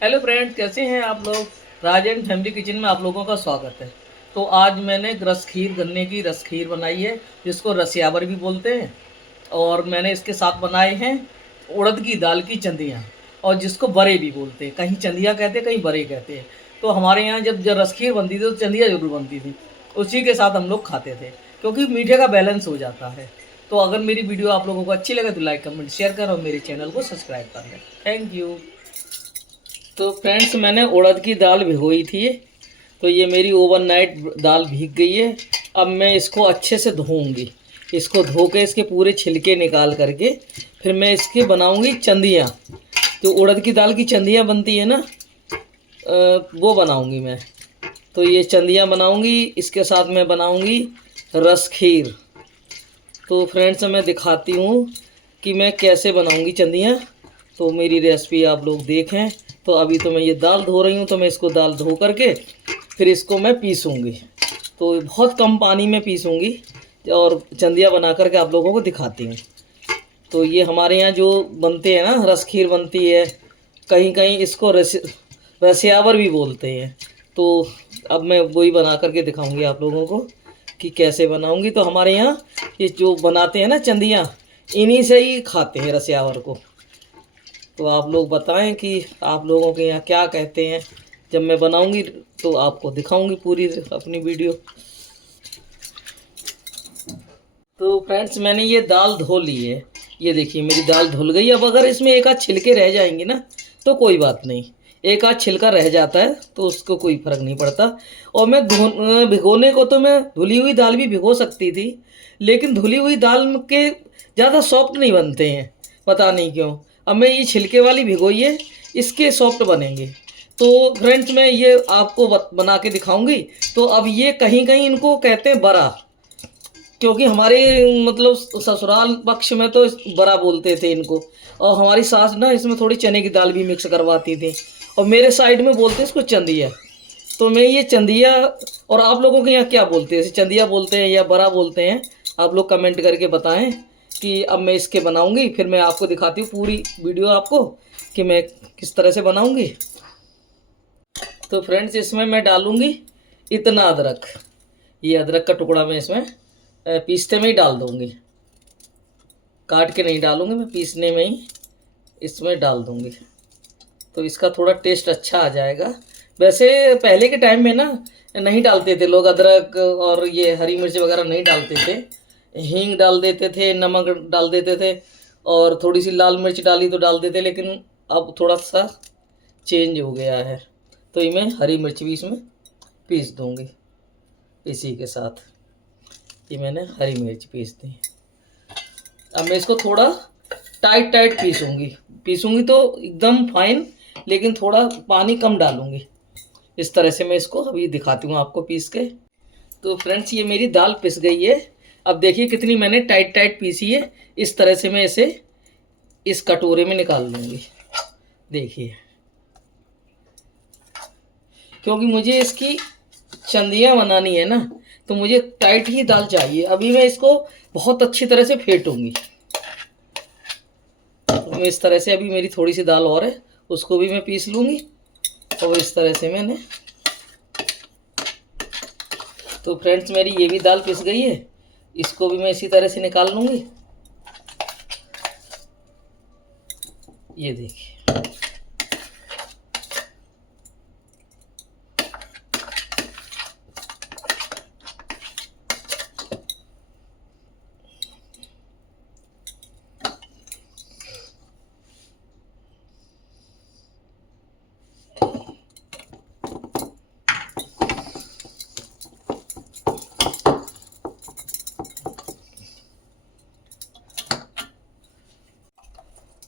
Hello friends, कैसे हैं आप लोग। राज एंड फैमिली किचन में आप लोगों का स्वागत है। तो आज मैंने रस खीर, गन्ने की रस खीर बनाई है, जिसको रसियावर भी बोलते हैं। और मैंने इसके साथ बनाए हैं उड़द की दाल की चंदियाँ, और जिसको बड़े भी बोलते हैं, कहीं चंदियाँ कहते हैं, कहीं बड़े कहते हैं। तो हमारे यहाँ जब रस खीर बनती थी तो चंदियाँ ज़रूर बनती थी, उसी के साथ हम लोग खाते थे, क्योंकि मीठे का बैलेंस हो जाता है। तो अगर मेरी वीडियो आप लोगों को अच्छी लगे तो लाइक कमेंट शेयर करें और मेरे चैनल को सब्सक्राइब कर लें। Thank you. तो फ्रेंड्स, मैंने उड़द की दाल भिगोई थी, तो ये मेरी ओवरनाइट दाल भीग गई है। अब मैं इसको अच्छे से धोऊंगी। इसको धो के इसके पूरे छिलके निकाल करके फिर मैं इसके बनाऊंगी चंदियाँ। जो उड़द की दाल की चंदियाँ बनती है ना, वो बनाऊंगी मैं। तो ये चंदियाँ बनाऊंगी, इसके साथ मैं बनाऊंगी रस खीर। तो फ्रेंड्स, मैं दिखाती हूँ कि मैं कैसे बनाऊंगी चंदियाँ। तो मेरी रेसिपी आप लोग देखें। तो अभी तो मैं ये दाल धो रही हूँ, तो मैं इसको दाल धो करके फिर इसको मैं पीसूँगी। तो बहुत कम पानी में पीसूँगी और चंदियाँ बना करके आप लोगों को दिखाती हूँ। तो ये हमारे यहाँ जो बनते हैं ना, रस खीर बनती है, कहीं कहीं इसको रसियावर भी बोलते हैं। तो अब मैं वही बना करके दिखाऊंगी आप लोगों को कि कैसे बनाऊंगी। तो हमारे यहाँ ये जो बनाते हैं ना चंदियाँ, इन्हीं से ही खाते हैं रसियावर को। तो आप लोग बताएं कि आप लोगों के यहाँ क्या कहते हैं। जब मैं बनाऊंगी तो आपको दिखाऊंगी पूरी अपनी वीडियो। तो फ्रेंड्स, मैंने ये दाल धो ली है। ये देखिए मेरी दाल धुल गई। अब अगर इसमें एक आध छिलके रह जाएंगे ना तो कोई बात नहीं, एक आध छिलका रह जाता है तो उसको कोई फ़र्क नहीं पड़ता। और मैं भिगोने को तो मैं धुली हुई दाल भी भिगो सकती थी, लेकिन धुली हुई दाल के ज़्यादा सॉफ्ट नहीं बनते हैं, पता नहीं क्यों। अब मैं ये छिलके वाली भिगोई है, इसके सॉफ्ट बनेंगे। तो फ्रेंड्स, मैं ये आपको बना के दिखाऊंगी। तो अब ये कहीं कहीं इनको कहते हैं बड़ा, क्योंकि हमारे मतलब ससुराल पक्ष में तो बड़ा बोलते थे इनको। और हमारी सास ना इसमें थोड़ी चने की दाल भी मिक्स करवाती थी। और मेरे साइड में बोलते हैं इसको चंदिया। तो मैं ये चंदिया, और आप लोगों के यहाँ क्या बोलते हैं, चंदिया बोलते हैं या बड़ा बोलते हैं, आप लोग कमेंट करके बताएं। कि अब मैं इसके बनाऊंगी, फिर मैं आपको दिखाती हूँ पूरी वीडियो आपको कि मैं किस तरह से बनाऊंगी। तो फ्रेंड्स, इसमें मैं डालूंगी इतना अदरक। ये अदरक का टुकड़ा मैं इसमें पीसते में ही डाल दूंगी, काट के नहीं डालूंगी, मैं पीसने में ही इसमें डाल दूंगी। तो इसका थोड़ा टेस्ट अच्छा आ जाएगा। वैसे पहले के टाइम में ना नहीं डालते थे लोग अदरक, और ये हरी मिर्च वगैरह नहीं डालते थे। हींग डाल देते थे, नमक डाल देते थे, और थोड़ी सी लाल मिर्च डाली तो डाल देते। लेकिन अब थोड़ा सा चेंज हो गया है। तो ये मैं हरी मिर्च भी इसमें पीस दूंगी। इसी के साथ ये मैंने हरी मिर्च पीस दी। अब मैं इसको थोड़ा टाइट टाइट पीसूँगी। पीसूँगी तो एकदम फाइन, लेकिन थोड़ा पानी कम डालूँगी। इस तरह से मैं इसको अभी दिखाती हूँ आपको पीस के। तो फ्रेंड्स, ये मेरी दाल पिस गई है। अब देखिए कितनी मैंने टाइट टाइट पीसी है। इस तरह से मैं इसे इस कटोरे में निकाल लूँगी। देखिए, क्योंकि मुझे इसकी चंदियाँ बनानी है ना, तो मुझे टाइट ही दाल चाहिए। अभी मैं इसको बहुत अच्छी तरह से फेंटूँगी। तो मैं इस तरह से, अभी मेरी थोड़ी सी दाल और है, उसको भी मैं पीस लूँगी। और इस तरह से मैंने, तो फ्रेंड्स मेरी ये भी दाल पिस गई है, इसको भी मैं इसी तरह से निकाल लूँगी। ये देखिए,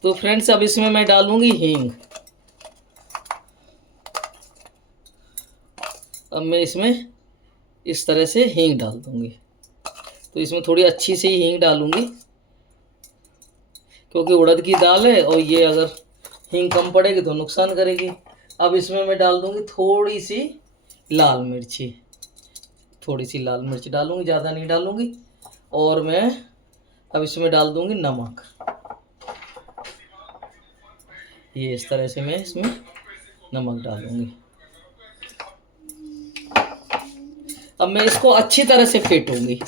तो फ्रेंड्स अब इसमें मैं डालूँगी हींग। अब मैं इसमें इस तरह से हींग डाल दूँगी। तो इसमें थोड़ी अच्छी सी हींग डालूँगी, क्योंकि उड़द की दाल है और ये अगर हींग कम पड़ेगी तो नुकसान करेगी। अब इसमें मैं डाल दूँगी थोड़ी सी लाल मिर्ची। थोड़ी सी लाल मिर्च डालूँगी, ज़्यादा नहीं डालूँगी। और मैं अब इसमें डाल दूँगी नमक। ये इस तरह से मैं इसमें नमक डालूंगी। अब मैं इसको अच्छी तरह से फेंटूंगी।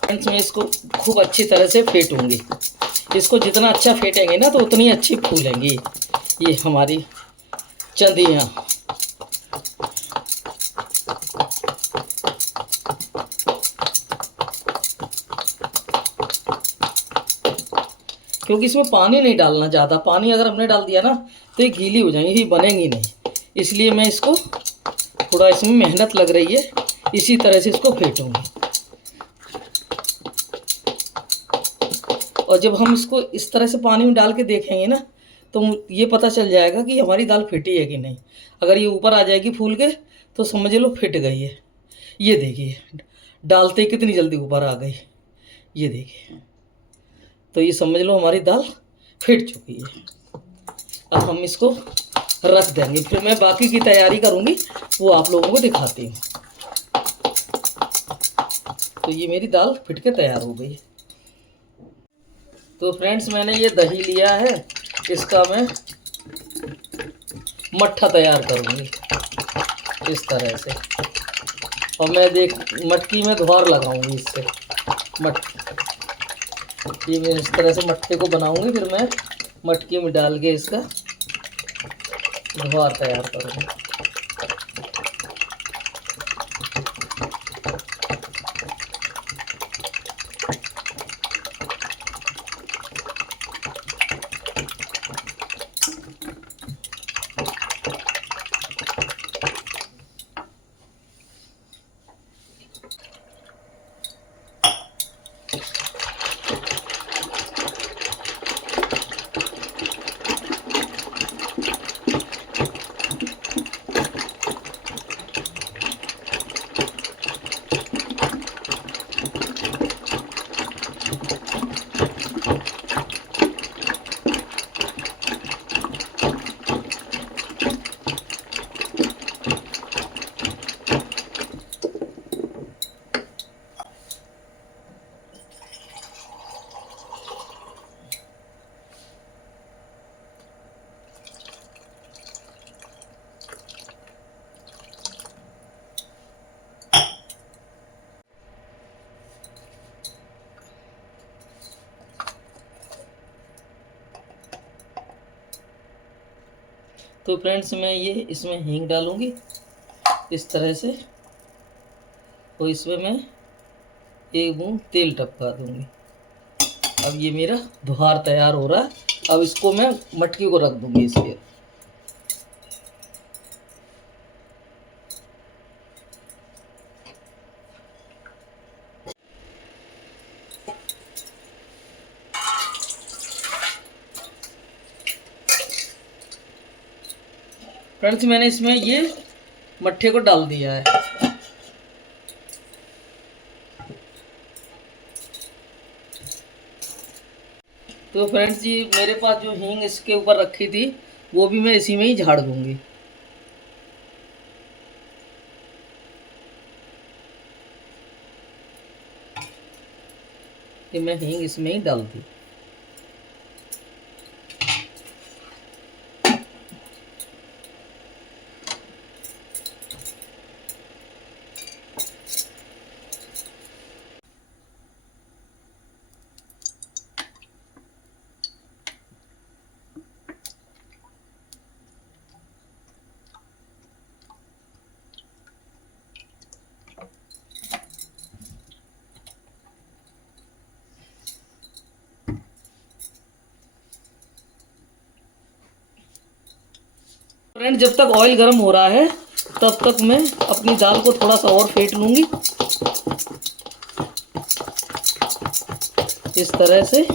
फ्रेंड्स मैं इसको खूब अच्छी तरह से फेंटूंगी। इसको जितना अच्छा फेंटेंगे ना तो उतनी अच्छी फूलेंगी ये हमारी चंदियाँ। क्योंकि इसमें पानी नहीं डालना ज़्यादा, पानी अगर हमने डाल दिया ना तो ये गीली हो जाएंगी, ये बनेंगी नहीं। इसलिए मैं इसको थोड़ा, इसमें मेहनत लग रही है, इसी तरह से इसको फेंटूंगी। और जब हम इसको इस तरह से पानी में डाल के देखेंगे ना तो ये पता चल जाएगा कि हमारी दाल फिटी है कि नहीं। अगर ये ऊपर आ जाएगी फूल के तो समझ लो फिट गई है। ये देखिए डालते ही कितनी जल्दी ऊपर आ गई, ये देखिए। तो ये समझ लो हमारी दाल फिट चुकी है। अब हम इसको रख देंगे, फिर मैं बाकी की तैयारी करूँगी, वो आप लोगों को दिखाती हूँ। तो ये मेरी दाल फिट के तैयार हो गई। तो फ्रेंड्स मैंने ये दही लिया है, इसका मैं मट्ठा तैयार करूँगी इस तरह से। और मैं मटकी में धुआर लगाऊंगी इससे ये मैं इस तरह से मट्ठे को बनाऊंगी, फिर मैं मटकी में डाल के इसका धुआर तैयार करूँगी। तो फ्रेंड्स मैं ये इसमें हींग डालूंगी इस तरह से, और इसमें मैं एक बूंद तेल टपका दूंगी। अब ये मेरा धुआर तैयार हो रहा है। अब इसको मैं मटकी को रख दूंगी इसके। फ्रेंड्स मैंने इसमें ये मट्ठे को डाल दिया है। तो फ्रेंड्स जी मेरे पास जो हींग इसके ऊपर रखी थी वो भी मैं इसी में ही झाड़ दूंगी। कि मैं हींग इसमें ही डाल दी। फ्रेंड जब तक ऑयल गर्म हो रहा है तब तक मैं अपनी दाल को थोड़ा सा और फेंट लूँगी। इस तरह से।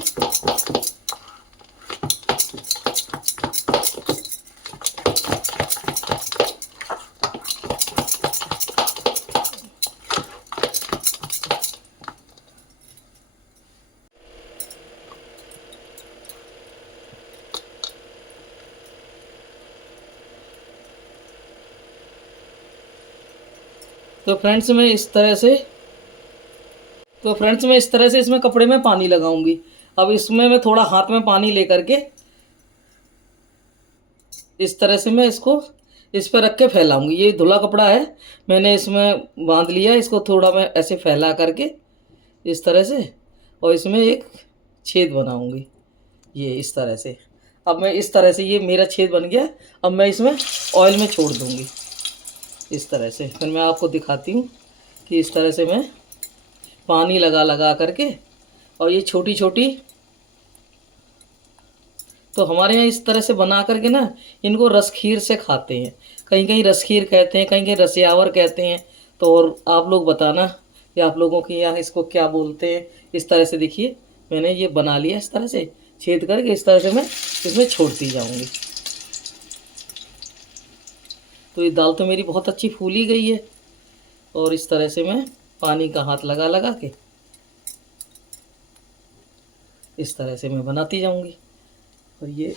तो फ्रेंड्स मैं इस तरह से इसमें कपड़े में पानी लगाऊंगी। अब इसमें मैं थोड़ा हाथ में पानी लेकर के इस तरह से मैं इसको इस पर रख के फैलाऊंगी। ये धुला कपड़ा है, मैंने इसमें बांध लिया। इसको थोड़ा मैं ऐसे फैला करके इस तरह से, और इसमें एक छेद बनाऊंगी, ये इस तरह से। अब मैं इस तरह से, ये मेरा छेद बन गया। अब मैं इसमें ऑयल में छोड़ दूंगी इस तरह से। फिर मैं आपको दिखाती हूँ कि इस तरह से मैं पानी लगा लगा करके, और ये छोटी छोटी, तो हमारे यहाँ इस तरह से बना करके ना, इनको रस खीर से खाते हैं। कहीं कहीं रस खीर कहते हैं, कहीं कहीं रसियावर कहते हैं। तो और आप लोग बताना कि आप लोगों के यहाँ इसको क्या बोलते हैं। इस तरह से देखिए मैंने ये बना लिया, इस तरह से छेद करके इस तरह से मैं इसमें छोड़ती जाऊँगी। तो ये दाल तो मेरी बहुत अच्छी फूली गई है। और इस तरह से मैं पानी का हाथ लगा लगा के इस तरह से मैं बनाती जाऊँगी। और ये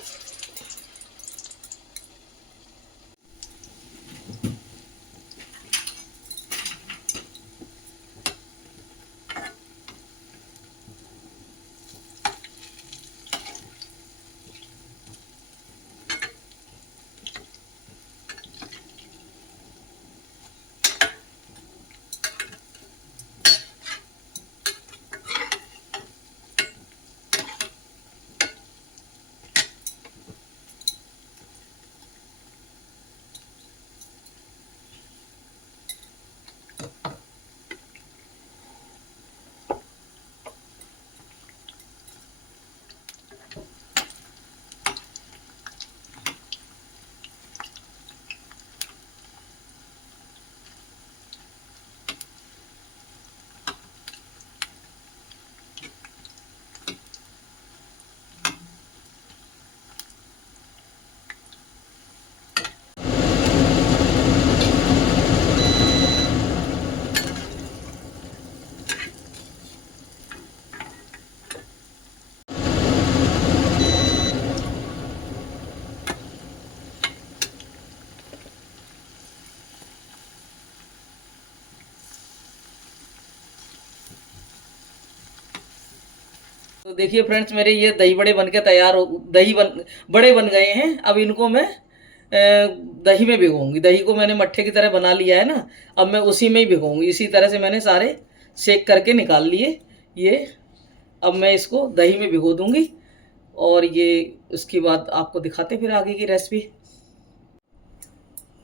तो देखिए फ्रेंड्स, मेरे ये दही बड़े बन के तैयार हो, बड़े बन गए हैं। अब इनको मैं दही में भिगोऊंगी। दही को मैंने मट्ठे की तरह बना लिया है ना, अब मैं उसी में ही भिगोऊंगी। इसी तरह से मैंने सारे सेक करके निकाल लिए ये। अब मैं इसको दही में भिगो दूंगी, और ये उसके बाद आपको दिखाते फिर आगे की रेसिपी।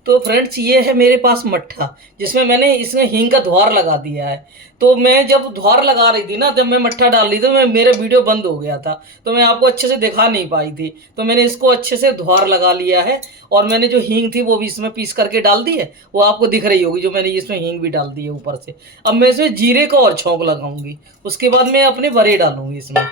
तो फ्रेंड्स, ये है मेरे पास मट्ठा, जिसमें मैंने इसमें हींग का धुआर लगा दिया है। तो मैं जब धुआर लगा रही थी ना, जब मैं मट्ठा डाल रही थी, तो मेरा वीडियो बंद हो गया था, तो मैं आपको अच्छे से दिखा नहीं पाई थी। तो मैंने इसको अच्छे से धुआर लगा लिया है, और मैंने जो हींग थी वो भी इसमें पीस करके डाल दी है। वो आपको दिख रही होगी, जो मैंने इसमें हींग भी डाल दी है ऊपर से। अब मैं इसमें जीरे का और छौंक लगाऊंगी, उसके बाद मैं अपने बड़े डालूंगी इसमें।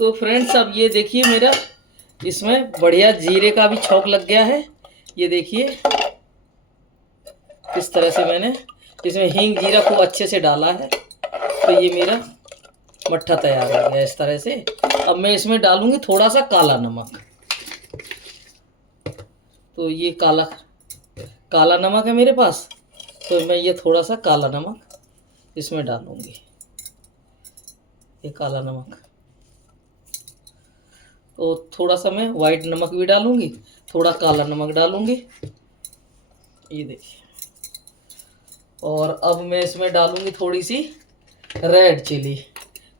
तो फ्रेंड्स, अब ये देखिए मेरा इसमें बढ़िया जीरे का भी छौंक लग गया है। ये देखिए इस तरह से मैंने इसमें हींग जीरा को अच्छे से डाला है। तो ये मेरा मट्ठा तैयार हो गया इस तरह से। अब मैं इसमें डालूंगी थोड़ा सा काला नमक। तो ये काला काला नमक है मेरे पास, तो मैं ये थोड़ा सा काला नमक इसमें डालूंगी। ये काला नमक, तो थोड़ा सा मैं वाइट नमक भी डालूंगी, थोड़ा काला नमक डालूंगी, ये देखिए। और अब मैं इसमें डालूंगी थोड़ी सी रेड चिली।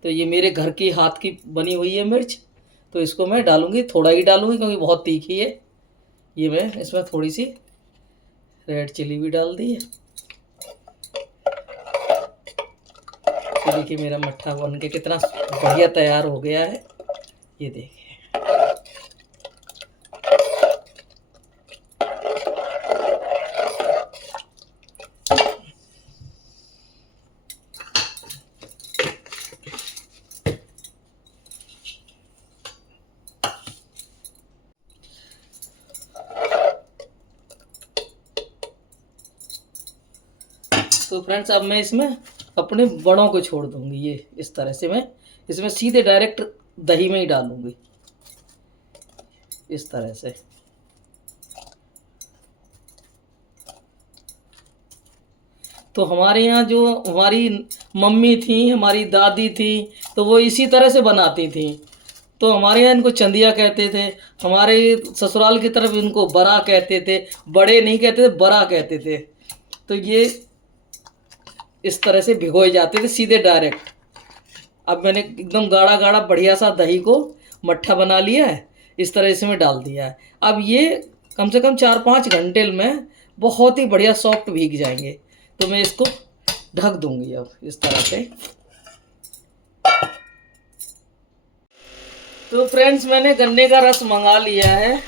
तो ये मेरे घर की हाथ की बनी हुई है मिर्च, तो इसको मैं डालूंगी, थोड़ा ही डालूंगी क्योंकि बहुत तीखी है। ये मैं इसमें थोड़ी सी रेड चिली भी डाल दी है। तो देखिए मेरा मट्ठा बन के कितना बढ़िया तैयार हो गया है, ये देखिए। तो फ्रेंड्स अब मैं इसमें अपने बड़ों को छोड़ दूंगी। ये इस तरह से मैं इसमें सीधे डायरेक्ट दही में ही डालूंगी, इस तरह से। तो हमारे यहाँ जो हमारी मम्मी थी, हमारी दादी थी, तो वो इसी तरह से बनाती थी। तो हमारे यहाँ इनको चंदिया कहते थे, हमारे ससुराल की तरफ इनको बड़ा कहते थे, बड़े नहीं कहते थे, बड़ा कहते थे। तो ये इस तरह से भिगोए जाते थे सीधे डायरेक्ट। अब मैंने एकदम गाढ़ा गाढ़ा बढ़िया सा दही को मट्ठा बना लिया है, इस तरह से मैं डाल दिया है। अब ये कम से कम 4-5 घंटे में बहुत ही बढ़िया सॉफ्ट भीग जाएंगे। तो मैं इसको ढक दूंगी अब इस तरह से। तो फ्रेंड्स मैंने गन्ने का रस मंगा लिया है।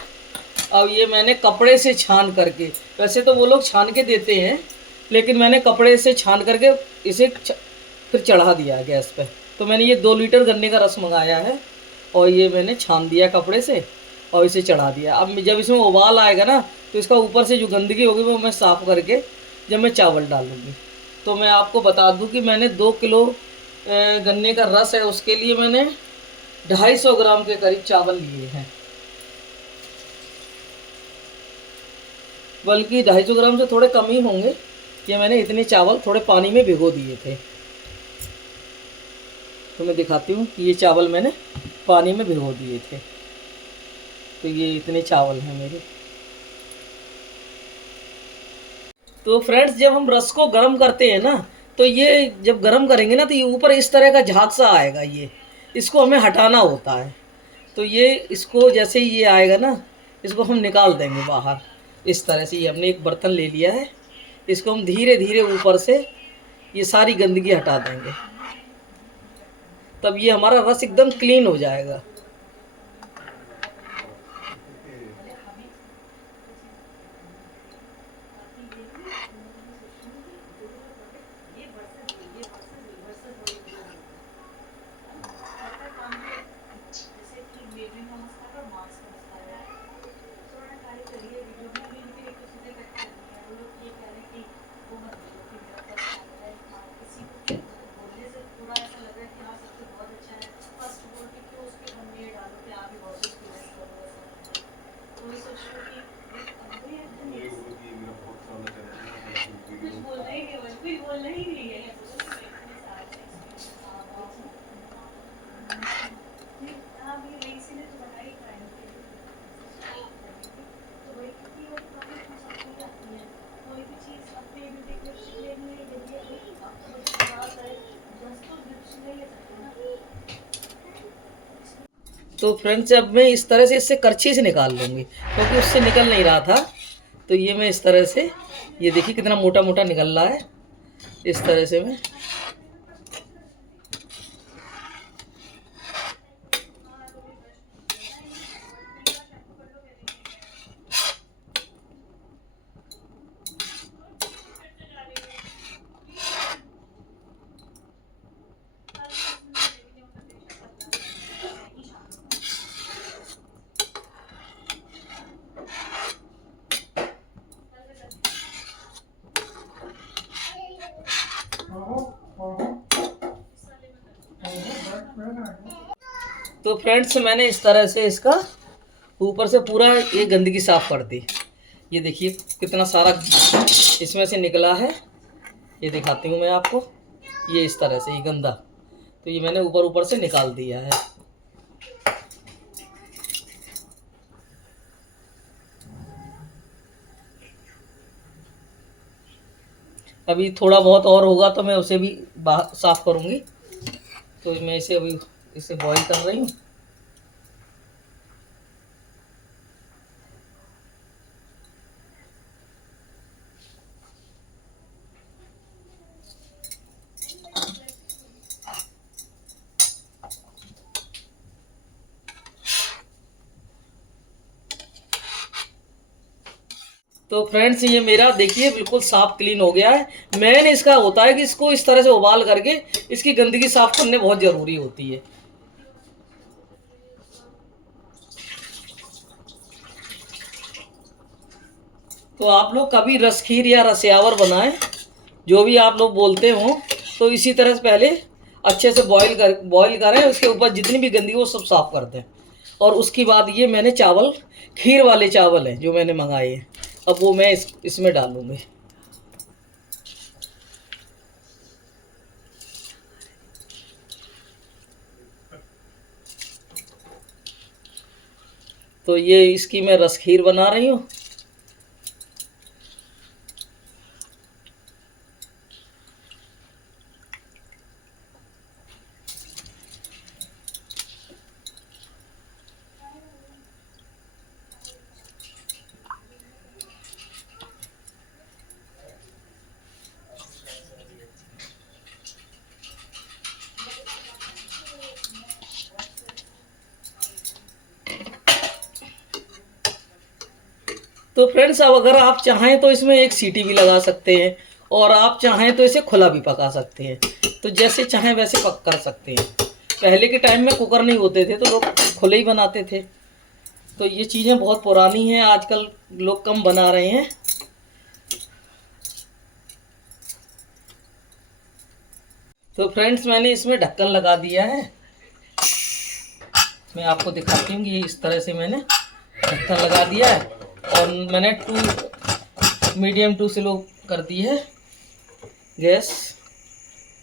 अब ये मैंने कपड़े से छान करके, वैसे तो वो लोग छान के देते हैं, लेकिन मैंने कपड़े से छान करके इसे फिर चढ़ा दिया गैस पे। तो मैंने ये 2 लीटर गन्ने का रस मंगाया है और ये मैंने छान दिया कपड़े से और इसे चढ़ा दिया। अब जब इसमें उबाल आएगा ना, तो इसका ऊपर से जो गंदगी होगी वो मैं साफ़ करके जब मैं चावल डालूँगी। तो मैं आपको बता दूं कि मैंने 2 किलो गन्ने का रस है, उसके लिए मैंने 250 ग्राम के करीब चावल लिए हैं। बल्कि 250 ग्राम से थोड़े कम ही होंगे। ये मैंने इतने चावल थोड़े पानी में भिगो दिए थे। तो मैं दिखाती हूँ कि ये चावल मैंने पानी में भिगो दिए थे। तो ये इतने चावल हैं मेरे। तो फ्रेंड्स जब हम रस को गर्म करते हैं ना, तो ये जब गर्म करेंगे ना, तो ये ऊपर इस तरह का झाग सा आएगा, ये इसको हमें हटाना होता है। तो ये इसको जैसे ही ये आएगा ना, इसको हम निकाल देंगे बाहर इस तरह से। ये हमने एक बर्तन ले लिया है, इसको हम धीरे धीरे ऊपर से ये सारी गंदगी हटा देंगे, तब ये हमारा रस एकदम क्लीन हो जाएगा। तो फ्रेंड्स अब मैं इस तरह से इससे करछी से निकाल लूँगी, क्योंकि उससे निकल नहीं रहा था। तो ये मैं इस तरह से, ये देखिए कितना मोटा मोटा निकल रहा है, इस तरह से मैं तो फ्रेंड्स मैंने इस तरह से इसका ऊपर से पूरा ये गंदगी साफ़ कर दी। ये देखिए कितना सारा इसमें से निकला है, ये दिखाती हूँ मैं आपको। ये इस तरह से ये गंदा, तो ये मैंने ऊपर ऊपर से निकाल दिया है। अभी थोड़ा बहुत और होगा तो मैं उसे भी बाहर साफ करूँगी। तो मैं इसे अभी इसे बॉईल कर रही हूँ। तो फ्रेंड्स ये मेरा देखिए बिल्कुल साफ क्लीन हो गया है। मेन इसका होता है कि इसको इस तरह से उबाल करके इसकी गंदगी साफ करने बहुत ज़रूरी होती है। तो आप लोग कभी रस खीर या रसयावर बनाएं, जो भी आप लोग बोलते हो, तो इसी तरह से पहले अच्छे से बॉईल करें, उसके ऊपर जितनी भी गंदगी वो सब साफ कर दें। और उसके बाद ये मैंने चावल, खीर वाले चावल हैं जो मैंने मंगाए हैं, अब वो मैं इसमें डालूँगी। तो ये इसकी मैं रस खीर बना रही हूँ। तो फ्रेंड्स अब अगर आप चाहें तो इसमें एक सीटी भी लगा सकते हैं, और आप चाहें तो इसे खुला भी पका सकते हैं। तो जैसे चाहें वैसे पक कर सकते हैं। पहले के टाइम में कुकर नहीं होते थे तो लोग खुले ही बनाते थे। तो ये चीज़ें बहुत पुरानी हैं, आजकल लोग कम बना रहे हैं। तो फ्रेंड्स मैंने इसमें ढक्कन लगा दिया है। मैं आपको दिखाती हूँ कि ये इस तरह से मैंने ढक्कन लगा दिया है, और मैंने मीडियम टू स्लो कर दी है गैस।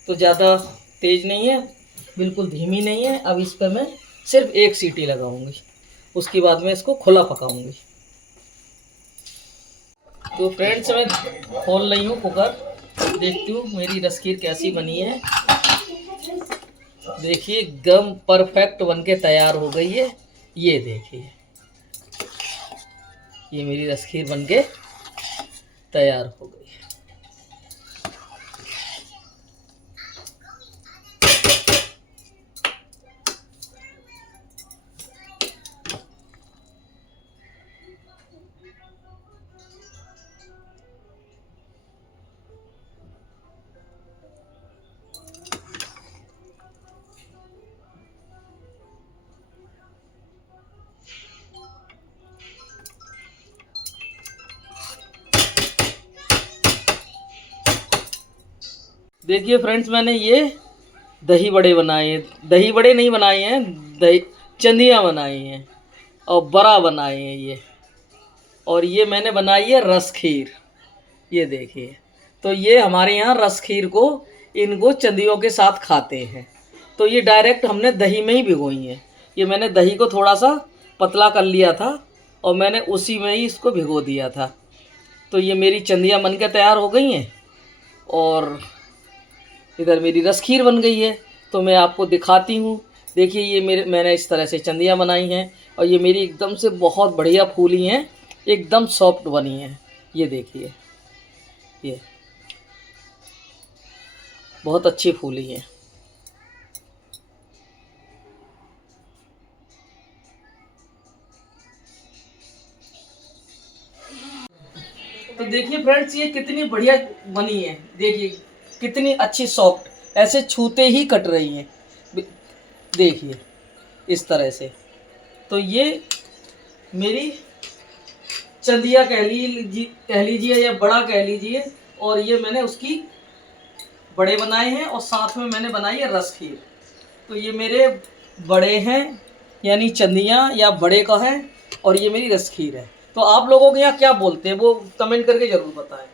तो ज़्यादा तेज़ नहीं है, बिल्कुल धीमी नहीं है। अब इस पर मैं सिर्फ एक सीटी लगाऊंगी, उसके बाद मैं इसको खुला पकाऊंगी। तो फ्रेंड्स मैं खोल रही हूँ कुकर, देखती हूँ मेरी रस खीर कैसी बनी है। देखिए एकदम परफेक्ट बनके तैयार हो गई है। ये देखिए, ये मेरी रस खीर बनके तैयार हो गई है। देखिए फ्रेंड्स मैंने ये दही बड़े बनाए हैं, दही बड़े नहीं बनाए हैं, दही चंदियाँ बनाई हैं और बड़ा बनाए हैं ये। और ये मैंने बनाई है रस खीर, ये देखिए। तो ये हमारे यहाँ रस खीर को इनको चंदियों के साथ खाते हैं। तो ये डायरेक्ट हमने दही में ही भिगोई हैं। ये मैंने दही को थोड़ा सा पतला कर लिया था और मैंने उसी में ही इसको भिगो दिया था। तो ये मेरी चंदियाँ बन के तैयार हो गई हैं, और इधर मेरी रस खीर बन गई है। तो मैं आपको दिखाती हूँ। देखिए ये मैंने इस तरह से चंदियाँ बनाई हैं, और ये मेरी एकदम से बहुत बढ़िया फूली हैं, एकदम सॉफ्ट बनी हैं। ये देखिए, ये बहुत अच्छी फूली हैं। तो देखिए फ्रेंड्स ये कितनी बढ़िया बनी है, देखिए कितनी अच्छी सॉफ्ट, ऐसे छूते ही कट रही हैं। देखिए इस तरह से। तो ये मेरी चंदिया कह लीजिए या बड़ा कह लीजिए। और ये मैंने उसकी बड़े बनाए हैं, और साथ में मैंने बनाई है रस खीर। तो ये मेरे बड़े हैं, यानी चंदियाँ या बड़े का है, और ये मेरी रस खीर है। तो आप लोगों के यहाँ क्या बोलते हैं वो कमेंट करके ज़रूर बताएं।